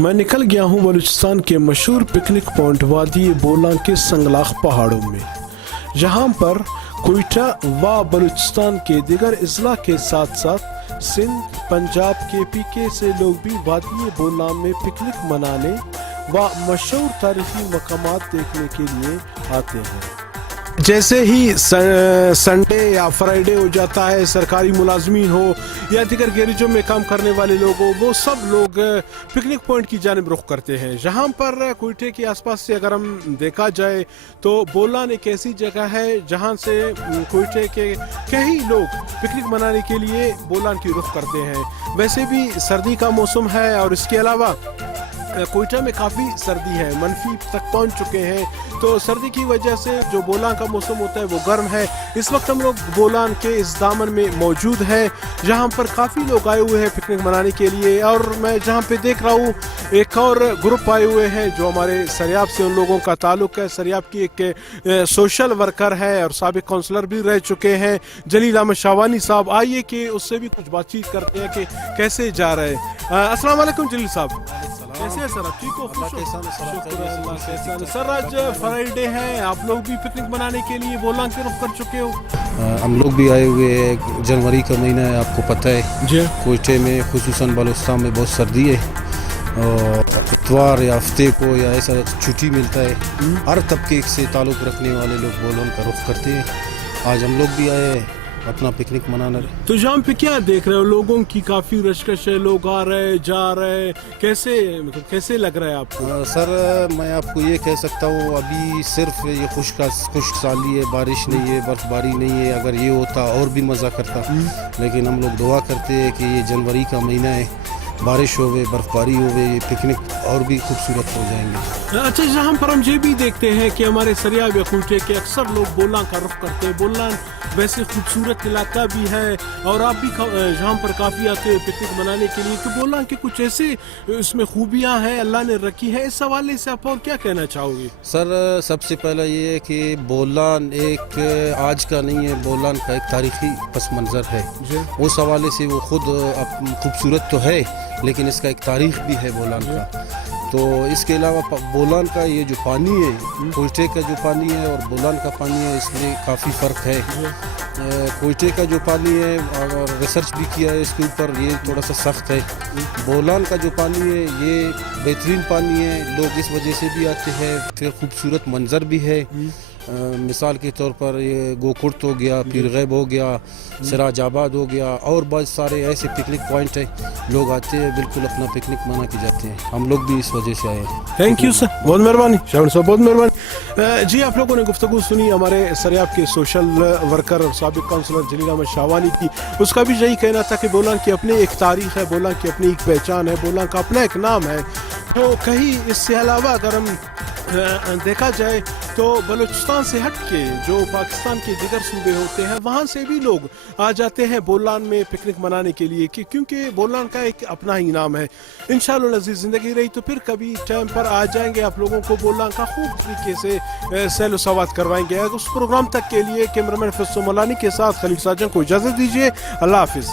मैं निकल गया हूँ बलूचिस्तान के मशहूर पिकनिक पॉइंट वादी बोलां के संगलाख पहाड़ों में, जहाँ पर कोयटा व बलूचिस्तान के दिगर अजला के साथ साथ सिंध, पंजाब, KPK से लोग भी वादी बोलां में पिकनिक मनाने व मशहूर तारीखी मकामात देखने के लिए आते हैं। जैसे ही संडे या फ्राइडे हो जाता है, सरकारी मुलाजमीन हो या दिगर गैरेजों में काम करने वाले लोग हो, वो सब लोग पिकनिक पॉइंट की जानिब रुख करते हैं। जहाँ पर कोयटे के आसपास से अगर हम देखा जाए तो बोलान एक ऐसी जगह है जहाँ से कोयटे के कई लोग पिकनिक मनाने के लिए बोलान की रुख करते हैं। वैसे भी सर्दी का मौसम है और इसके अलावा कोयटा में काफ़ी सर्दी है, मनफी तक पहुंच चुके हैं, तो सर्दी की वजह से जो बोलान का मौसम होता है वो गर्म है। इस वक्त हम लोग बोलान के इस दामन में मौजूद हैं जहां पर काफ़ी लोग आए हुए हैं पिकनिक मनाने के लिए, और मैं जहां पे देख रहा हूं एक और ग्रुप आए हुए हैं जो हमारे सरियाब से उन लोगों का ताल्लुक है। सरियाब की एक सोशल वर्कर है और साबिक काउंसलर भी रह चुके हैं, जलील अहमद शाहवानी साहब। आइए कि उससे भी कुछ बातचीत करते हैं कि कैसे जा रहे हैं। अस्सलाम वालेकुम जलील साहब, कैसे है सर? आप ठीक हो? खुश हो? सर आज फ्राइडे है, आप लोग भी पिकनिक मनाने के लिए बोलान के रुख कर चुके हो? हम लोग भी आए हुए हैं। जनवरी का महीना है, आपको पता है जी। कोयटे में खुसूसन बलूचिस्तान में बहुत सर्दी है और इतवार या हफ्ते को या ऐसा छुट्टी मिलता है, हर तबके से ताल्लुक़ रखने वाले लोग बोलान का रुख करते हैं। आज हम लोग भी आए हैं अपना पिकनिक मनाना। तो यहाँ पे क्या देख रहे हो? लोगों की काफी रशकश है, लोग आ रहे जा रहे, कैसे लग रहा है आपको? सर मैं आपको ये कह सकता हूँ, अभी सिर्फ ये खुश्क साली है, बारिश नहीं है, बर्फबारी नहीं है। अगर ये होता और भी मज़ा करता, लेकिन हम लोग दुआ करते हैं कि ये जनवरी का महीना है, बारिश होवे, बर्फबारी होवे, ये पिकनिक और भी खूबसूरत हो जाएंगे। अच्छा, जहाँ पर हम ये भी देखते हैं कि हमारे सरियाब या कोयटे के अक्सर लोग बोलान का रुख करते हैं। बोलान वैसे खूबसूरत इलाका भी है और आप भी जहाँ पर काफ़ी आते हैं पिकनिक मनाने के लिए, तो बोलान के कुछ ऐसे इसमें खूबियाँ हैं अल्लाह ने रखी है, इस हवाले से आप और क्या कहना चाहोगे? सर सबसे पहला ये है कि बोलान एक आज का नहीं है, बोलान का एक तारीखी पस मंज़र है। उस हवाले से वो खुद खूबसूरत तो है, लेकिन इसका एक तारीख भी है बोलान का। तो इसके अलावा बोलान का ये जो पानी है, कोयटे का जो पानी है और बोलान का पानी है, इसमें काफ़ी फ़र्क है। कोयटे का जो पानी है, और रिसर्च भी किया है इसके ऊपर, ये थोड़ा सा सख्त है। बोलान का जो पानी है ये बेहतरीन पानी है, लोग इस वजह से भी आते हैं, फिर खूबसूरत मंज़र भी है। मिसाल के तौर पर ये गोकुर्त हो गया, पीरगैब हो गया, सिराज आबाद हो गया, और बहुत सारे ऐसे पिकनिक पॉइंट हैं, लोग आते हैं बिल्कुल अपना पिकनिक मना के जाते हैं। हम लोग भी इस वजह से आए हैं। थैंक यू सर, बहुत मेहरबानी शाहन साहब, बहुत मेहरबानी। जी, आप लोगों ने गुफ्तगू सुनी हमारे सरियाब के सोशल वर्कर और साबिक काउंसलर जलील अहमद शाहवानी की। उसका भी यही कहना था कि बोलान की अपनी एक तारीख है, बोलान की अपनी एक पहचान है, बोलान का अपना एक नाम है। तो कहीं इससे अलावा अगर हम देखा जाए तो बलूचिस्तान से हट के जो पाकिस्तान के दिगर सूबे होते हैं, वहाँ से भी लोग आ जाते हैं बोलान में पिकनिक मनाने के लिए, क्योंकि बोलान का एक अपना ही नाम है। इंशाअल्लाह अज़ीज़ ज़िंदगी रही तो फिर कभी टाइम पर आ जाएंगे, आप लोगों को बोलान का खूब तरीके से सैलो सवात करवाएंगे। उस प्रोग्राम तक के लिए कैमरामैन फैसल मलानी के साथ खलील साजन को इजाज़त दीजिए। अल्लाह हाफिज़।